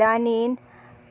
kilalanin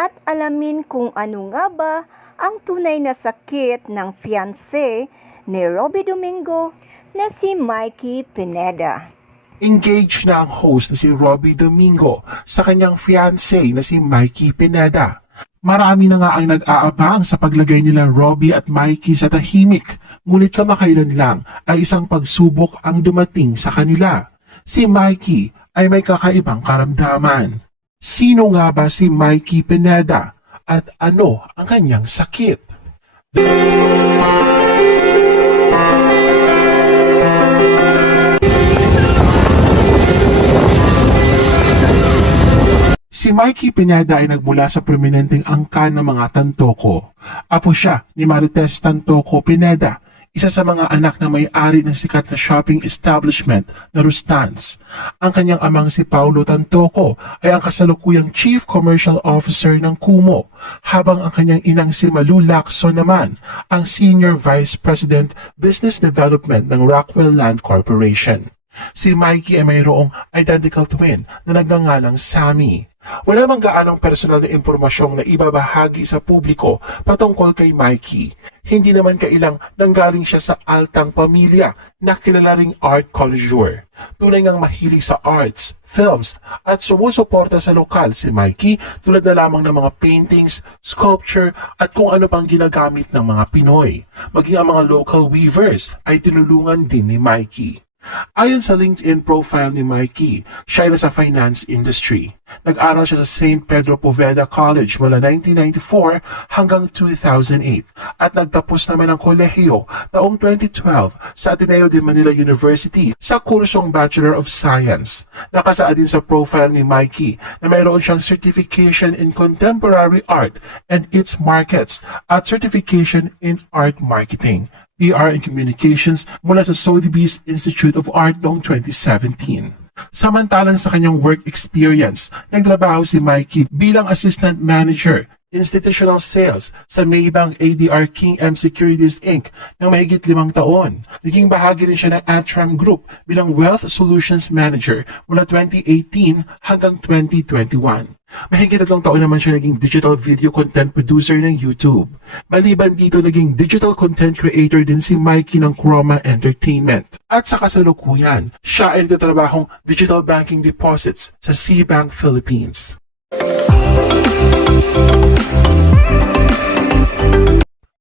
at alamin kung ano nga ba ang tunay na sakit ng fiancé ni Robby Domingo na si Mikey Pineda. Engaged na ang host na si Robby Domingo sa kanyang fiancé na si Mikey Pineda. Marami na nga ang nag-aabang sa paglagay nila Robby at Mikey sa tahimik, ngunit kamakailan lang ay isang pagsubok ang dumating sa kanila. Si Mikey ay may kakaibang karamdaman. Sino nga ba si Mikey Pineda at ano ang kanyang sakit? Si Mikey Pineda ay nagmula sa prominenteng angkan ng mga Tantoco. Apo siya ni Marites Tantoco Pineda, isa sa mga anak na may-ari ng sikat na shopping establishment na Rustans. Ang kanyang amang si Paulo Tantoco ay ang kasalukuyang Chief Commercial Officer ng Kumo, habang ang kanyang inang si Malu Lacson naman ang Senior Vice President Business Development ng Rockwell Land Corporation. Si Mikey ay mayroong identical twin na nagngangalang Sammy. Wala mang gaanong personal na impormasyong na ibabahagi sa publiko patungkol kay Mikey. Hindi naman kailang nanggaling siya sa altang pamilya na kilala ring art connoisseur. Tunay ngang mahilig sa arts, films at sumusuporta sa lokal si Mikey tulad na lamang ng mga paintings, sculpture at kung ano pang ginagamit ng mga Pinoy. Maging ang mga local weavers ay tinulungan din ni Mikey. Ayon sa LinkedIn profile ni Mikey, siya ay nasa finance industry. Nag-aral siya sa St. Pedro Poveda College mula 1994 hanggang 2008 at nagtapos naman ang kolehiyo taong 2012 sa Ateneo de Manila University sa kursong Bachelor of Science. Nakasaad din sa profile ni Mikey na mayroon siyang Certification in Contemporary Art and its Markets at Certification in Art Marketing, PR and Communications mula sa Sotheby's Institute of Art noong 2017. Samantalang sa kanyang work experience, nagtrabaho si Mikey bilang Assistant Manager, Institutional Sales sa Maybank ADR King M Securities Inc. ng mahigit 5 taon. Naging bahagi rin siya ng Atram Group bilang Wealth Solutions Manager mula 2018 hanggang 2021. Mahigit 3 taon naman siya naging digital video content producer ng YouTube. Maliban dito, naging digital content creator din si Mikey ng Chroma Entertainment. At sa kasalukuyan, siya ay nagtatrabahong digital banking deposits sa Cbank Philippines.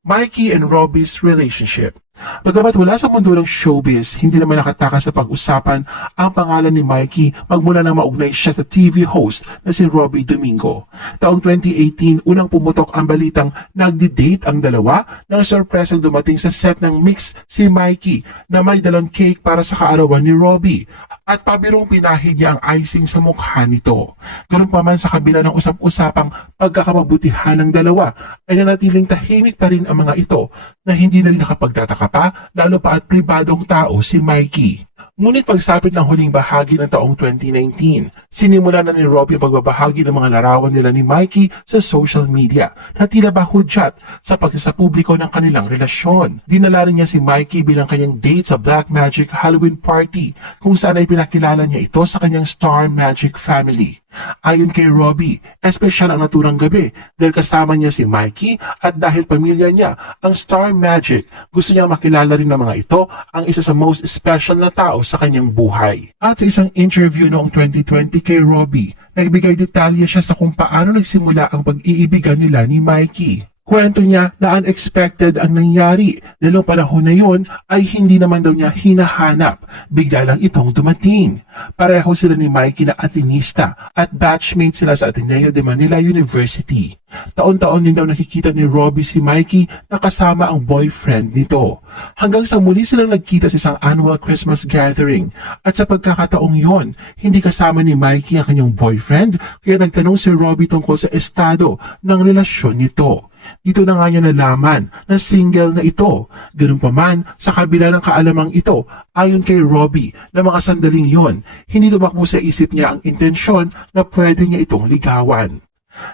Mikey and Robby's relationship. Bagamat wala sa mundo ng showbiz, hindi naman nakatakas sa pag-usapan ang pangalan ni Mikey magmula nang maugnay siya sa TV host na si Robby Domingo. Taong 2018, unang pumutok ang balitang nagdi-date ang dalawa nang sorpresang dumating sa set ng Mix si Mikey na may dalang cake para sa kaarawan ni Robby at pabirong pinahid niya ang icing sa mukha nito. Ganun pa man, sa kabila ng usap-usapang pagkakamabutihan ng dalawa, ay nanatiling tahimik pa rin ang mga ito na hindi na rin nakapagtataka pa, lalo pa at pribadong tao si Mikey. Ngunit pagsapit ng huling bahagi ng taong 2019, sinimula na ni Robby ang pagbabahagi ng mga larawan nila ni Mikey sa social media na tila ba hudyat sa pagsasapubliko ng kanilang relasyon. Dinala rin niya si Mikey bilang kanyang date sa Black Magic Halloween Party kung saan ay pinakilala niya ito sa kanyang Star Magic family. Ayon kay Robby, espesyal ang naturang gabi dahil kasama niya si Mikey at dahil pamilya niya ang Star Magic, gusto niya makilala rin ng mga ito ang isa sa most special na tao sa kanyang buhay. At sa isang interview noong 2020 kay Robby, nagbigay detalye siya sa kung paano nagsimula ang pag-iibigan nila ni Mikey. Kwento niya na unexpected ang nangyari dahil noong panahon na yon ay hindi naman daw niya hinahanap. Bigla lang itong dumating. Pareho sila ni Mikey na Atenista at batchmate sila sa Ateneo de Manila University. Taon-taon din daw nakikita ni Robby si Mikey na kasama ang boyfriend nito. Hanggang sa muli silang nagkita sa isang annual Christmas gathering. At sa pagkakataong yon, hindi kasama ni Mikey ang kanyang boyfriend, kaya nagtanong si Robby tungkol sa estado ng relasyon nito. Dito na nga niya nalaman na single na ito. Ganun pa man, sa kabila ng kaalamang ito, ayon kay Robby, na mga sandaling yon, hindi tumakbo sa isip niya ang intensyon na pwede niya itong ligawan.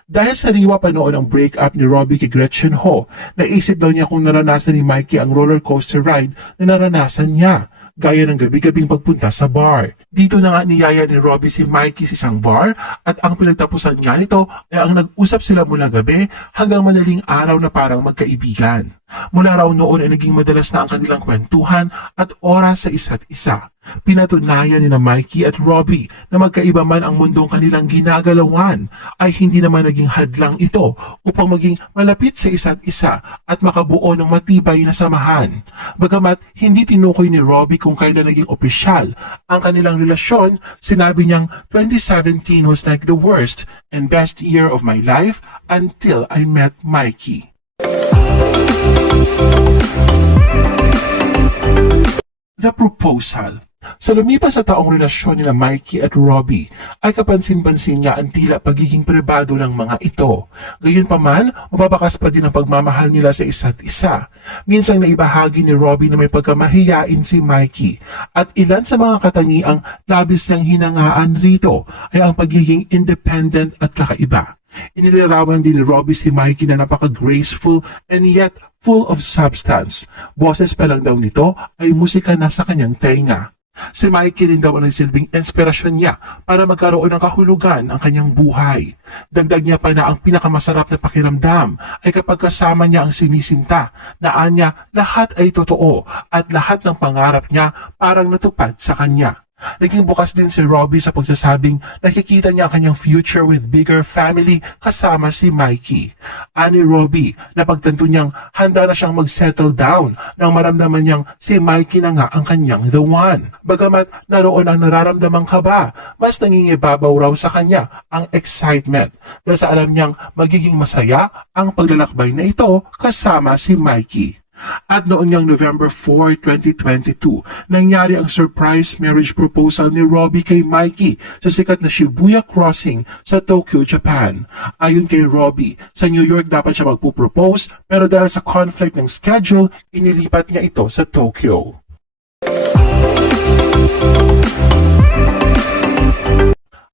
Dahil sariwa pa noon ang breakup ni Robby kay Gretchen Ho, naisip daw niya kung naranasan ni Mikey ang roller coaster ride na naranasan niya. gaya ng gabi-gabing pagpunta sa bar. Dito na nga niyaya ni Robbie si Mikey sa isang bar at ang pinagtapusan nga nito ay ang nag-usap sila mula gabi hanggang madaling araw na parang magkaibigan. Mula raw noon ay naging madalas na ang kanilang kwentuhan at oras sa isa't isa. Pinatunayan ni na Mikey at Robbie na magkaiba man ang mundong kanilang ginagalawan ay hindi naman naging hadlang ito upang maging malapit sa isa't isa at makabuo ng matibay na samahan. Bagamat hindi tinukoy ni Robbie kung kailan naging opisyal ang kanilang relasyon, sinabi niyang 2017 was like the worst and best year of my life until I met Mikey. The proposal. Sa lumipas sa taong relasyon nila Mikey at Robbie, ay kapansin-pansin niya ang tila pagiging pribado ng mga ito. Gayunpaman, mababakas pa din ang pagmamahal nila sa isa't isa. Minsang naibahagi ni Robbie na may pagkamahiyain si Mikey at ilan sa mga katangiang labis niyang hinangaan rito ay ang pagiging independent at kakaiba. Inilarawan din ni Robbie si Mikey na napaka-graceful and yet full of substance. Boses pa lang daw nito ay musika na sa kanyang tenga. Si Mikey rin daw ang nagsilbing inspirasyon niya para magkaroon ng kahulugan ang kanyang buhay. Dagdag niya pa na ang pinakamasarap na pakiramdam ay kapag kasama niya ang sinisinta, na anya lahat ay totoo at lahat ng pangarap niya parang natupad sa kanya. Naging bukas din si Robbie sa pagsasabing nakikita niya ang kanyang future with bigger family kasama si Mikey. Ani Robbie, napagtanto niyang handa na siyang mag-settle down nang maramdaman niyang si Mikey na nga ang kanyang the one. Bagamat naroon ang nararamdamang kaba, mas nangingibabaw raw sa kanya ang excitement dahil sa alam niyang magiging masaya ang paglalakbay na ito kasama si Mikey. At noon ngang November 4, 2022, nangyari ang surprise marriage proposal ni Robbie kay Mikey sa sikat na Shibuya Crossing sa Tokyo, Japan. Ayon kay Robbie, sa New York dapat siya magpropose pero dahil sa conflict ng schedule, inilipat niya ito sa Tokyo.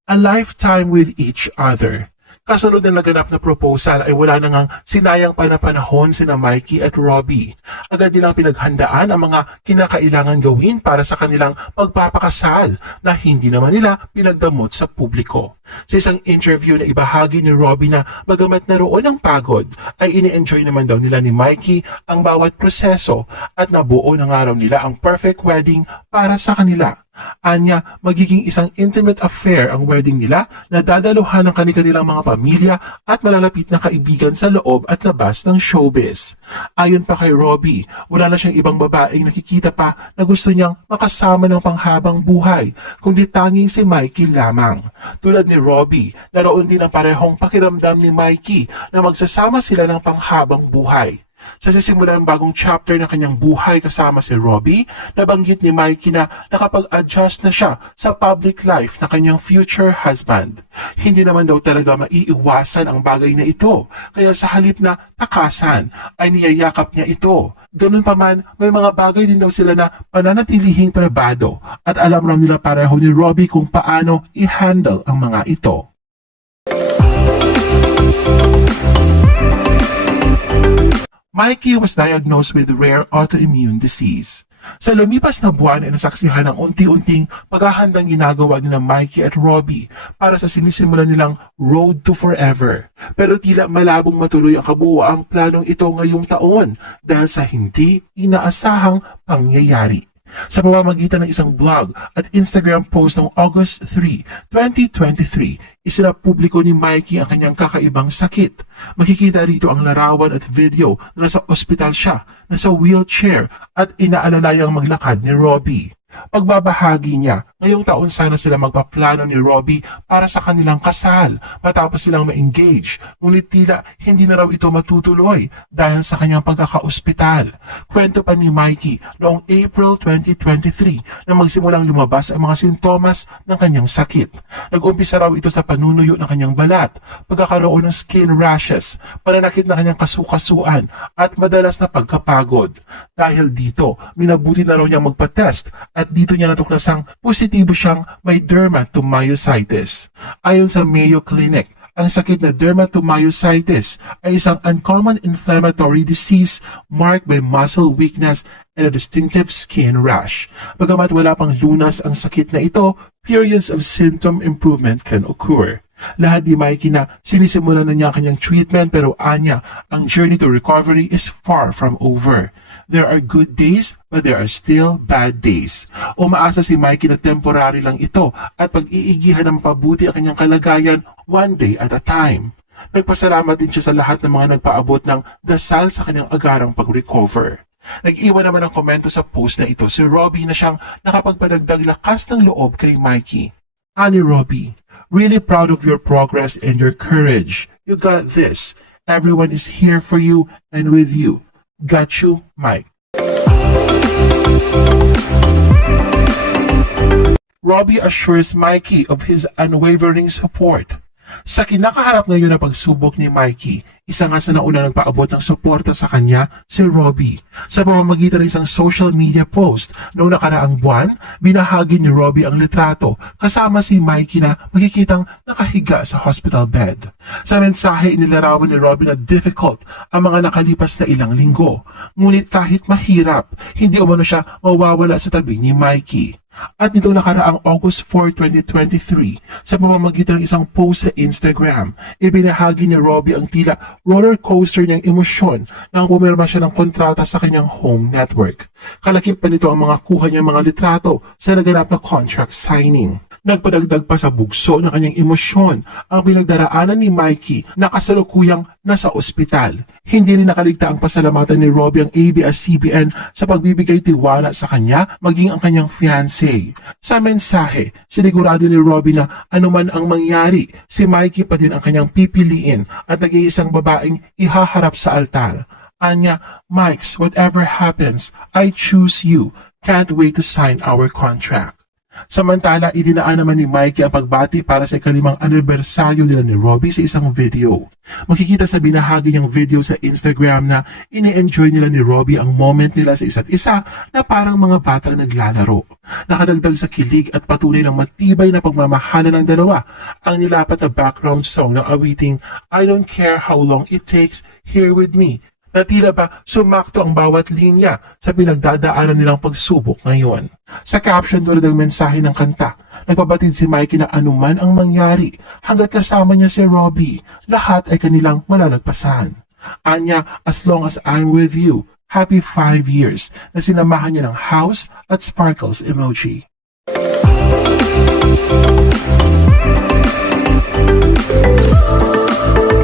A lifetime with each other. Kasunod ng naganap na proposal ay wala na ngang sinayang panahon sina Mikey at Robbie. Agad nilang pinaghandaan ang mga kinakailangan gawin para sa kanilang pagpapakasal na hindi naman nila pinagdamot sa publiko. Sa isang interview na ibahagi ni Robbie na bagamat naroon ang pagod, ay ini-enjoy naman daw nila ni Mikey ang bawat proseso at nabuo ng araw nila ang perfect wedding para sa kanila. Anya, magiging isang intimate affair ang wedding nila na dadaluhan ng kanilang mga pamilya at malalapit na kaibigan sa loob at labas ng showbiz. Ayon pa kay Robbie, wala na siyang ibang babaeng nakikita pa na gusto niyang makasama ng panghabang buhay, kundi tanging si Mikey lamang. Tulad ni Robbie, naroon din ang parehong pakiramdam ni Mikey na magsasama sila ng panghabang buhay. Sa sisimulan ng bagong chapter ng kanyang buhay kasama si Robbie, nabanggit ni Mikey na nakapag-adjust na siya sa public life na kanyang future husband. Hindi naman daw talaga maiiwasan ang bagay na ito, kaya sa halip na takasan ay niyayakap niya ito. Ganun pa man, may mga bagay din daw sila na pananatilihing pribado at alam ram nila pareho ni Robbie kung paano i-handle ang mga ito. Mikey was diagnosed with rare autoimmune disease. Sa lumipas na buwan ay nasaksihan ang unti-unting paghahandang ginagawa ni na Mikey at Robbie para sa sinisimulan nilang Road to Forever. Pero tila malabong matuloy ang kabuuang planong ito ngayong taon dahil sa hindi inaasahang pangyayari. Sa pamamagitan ng isang blog at Instagram post noong August 3, 2023, isinapubliko ni Mikey ang kanyang kakaibang sakit. Makikita rito ang larawan at video na nasa ospital siya, nasa wheelchair at inaalalay ang maglakad ni Robbie. Pagbabahagi niya, ngayong taon sana sila magpaplano ni Robbie para sa kanilang kasal matapos silang ma-engage, ngunit tila hindi na raw ito matutuloy dahil sa kanyang pagkakaospital. Kwento pa ni Mikey noong April 2023 na magsimulang lumabas ang mga sintomas ng kanyang sakit. Nag-umpisa raw ito sa panunuyo ng kanyang balat, pagkakaroon ng skin rashes, pananakit na kanyang kasukasuan at madalas na pagkapagod. Dahil dito, minabuti na raw niyang magpa-test at dito niya natuklasang positibo siyang may dermatomyositis. Ayon sa Mayo Clinic, Ang sakit na dermatomyositis ay isang uncommon inflammatory disease marked by muscle weakness and a distinctive skin rash. Bagamat wala pang lunas ang sakit na ito, periods of symptom improvement can occur. Lahat ni Mikey na sinisimulan na niya kanyang treatment pero anya, ang journey to recovery is far from over. There are good days, but there are still bad days. Umaasa si Mikey na temporary lang ito at pag-iigihan ng mapabuti ang kanyang kalagayan one day at a time. Nagpasalamat din siya sa lahat ng mga nagpaabot ng dasal sa kanyang agarang pag-recover. Nag-iwan naman ng komento sa post na ito si Robbie na siyang nakapagpadagdag lakas ng loob kay Mikey. Ani Robbie, really proud of your progress and your courage. You got this. Everyone is here for you and with you. Got you, Mike. Robbie assures Mikey of his unwavering support. Sa kinakaharap ngayon na pagsubok ni Mikey, isa nga sa nauna nagpaabot ng suporta sa kanya si Robbie. Sa pamamagitan ng isang social media post noong nakaraang buwan, binahagi ni Robbie ang litrato kasama si Mikey na makikitang nakahiga sa hospital bed. Sa mensahe, inilarawan ni Robbie na difficult ang mga nakalipas na ilang linggo. Ngunit kahit mahirap, hindi umano siya mawawala sa tabi ni Mikey. At nitong nakaraang August 4, 2023, sa pamamagitan ng isang post sa Instagram, ibinahagi ni Robbie ang tila roller coaster niyang emosyon nang pumirma siya ng kontrata sa kanyang home network. Kalakip pa nito ang mga kuha niyang mga litrato sa naganap na contract signing. Nagpadagdag pa sa bugso ng kanyang emosyon ang pinagdaraanan ni Mikey na kasalukuyang nasa ospital. Hindi rin nakaligta ang pasalamatan ni Robbie ang ABS-CBN sa pagbibigay tiwala sa kanya maging ang kanyang fiancé. Sa mensahe, sinigurado ni Robbie na anuman ang mangyari, si Mikey pa din ang kanyang pipiliin at nag-iisang babaeng ihaharap sa altar. Anya, Mikes, whatever happens, I choose you. Can't wait to sign our contract. Samantala, idinaan naman ni Mikey ang pagbati para sa ikalimang anibersaryo nila ni Robbie sa isang video. Makikita sa binahagi niyang video sa Instagram na ini-enjoy nila ni Robbie ang moment nila sa isa't isa na parang mga batang naglalaro. Nakadagdag sa kilig at patunay ng matibay na pagmamahalan ng dalawa ang nilapat na background song ng awiting I Don't Care How Long It Takes, Here With Me, na tila ba sumakto ang bawat linya sa pinagdadaanan nilang pagsubok ngayon. Sa caption tulad ng mensahe ng kanta, nagpabatid si Mikey na anuman ang mangyari hanggat kasama niya si Robbie, lahat ay kanilang malalagpasan. Anya, as long as I'm with you, happy 5 years na sinamahan niya ng house at sparkles emoji.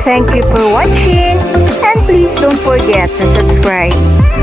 Thank you for watching and please don't forget to subscribe.